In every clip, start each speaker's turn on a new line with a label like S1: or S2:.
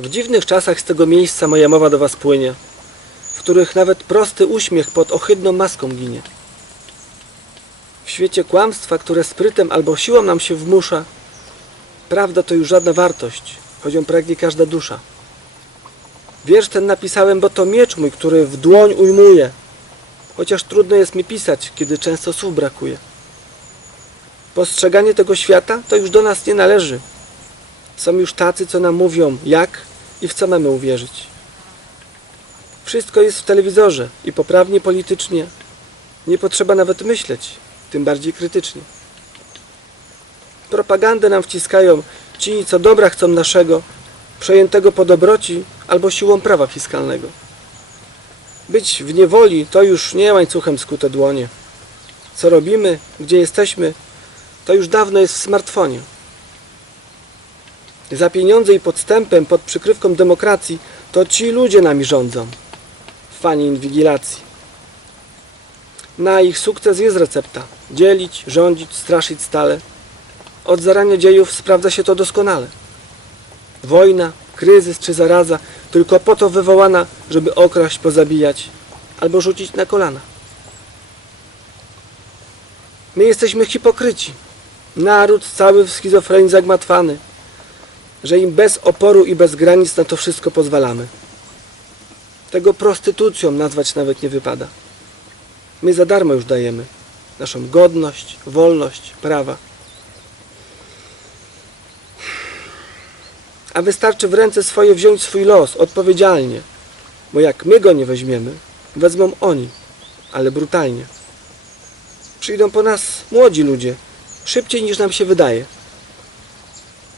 S1: W dziwnych czasach z tego miejsca moja mowa do was płynie, w których nawet prosty uśmiech pod ohydną maską ginie. W świecie kłamstwa, które sprytem albo siłą nam się wmusza, prawda to już żadna wartość, choć ją pragnie każda dusza. Wiersz ten napisałem, bo to miecz mój, który w dłoń ujmuje, chociaż trudno jest mi pisać, kiedy często słów brakuje. Postrzeganie tego świata to już do nas nie należy. Są już tacy, co nam mówią, jak i w co mamy uwierzyć. Wszystko jest w telewizorze i poprawnie politycznie. Nie potrzeba nawet myśleć, tym bardziej krytycznie. Propagandę nam wciskają ci, co dobra chcą naszego, przejętego po dobroci albo siłą prawa fiskalnego. Być w niewoli to już nie łańcuchem skute dłonie. Co robimy, gdzie jesteśmy, to już dawno jest w smartfonie. Za pieniądze i podstępem, pod przykrywką demokracji, to ci ludzie nami rządzą. Fani inwigilacji. Na ich sukces jest recepta. Dzielić, rządzić, straszyć stale. Od zarania dziejów sprawdza się to doskonale. Wojna, kryzys czy zaraza tylko po to wywołana, żeby okraść, pozabijać albo rzucić na kolana. My jesteśmy hipokryci. Naród cały w schizofrenii zagmatwany, że im bez oporu i bez granic na to wszystko pozwalamy. Tego prostytucją nazwać nawet nie wypada. My za darmo już dajemy naszą godność, wolność, prawa. A wystarczy w ręce swoje wziąć swój los odpowiedzialnie, bo jak my go nie weźmiemy, wezmą oni, ale brutalnie. Przyjdą po nas młodzi ludzie, szybciej niż nam się wydaje.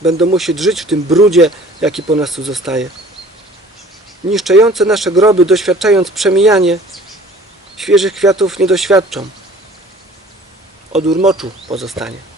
S1: Będą musieć żyć w tym brudzie, jaki po nas tu zostaje. Niszczące nasze groby, doświadczając przemijanie, świeżych kwiatów nie doświadczą. Odór moczu pozostanie.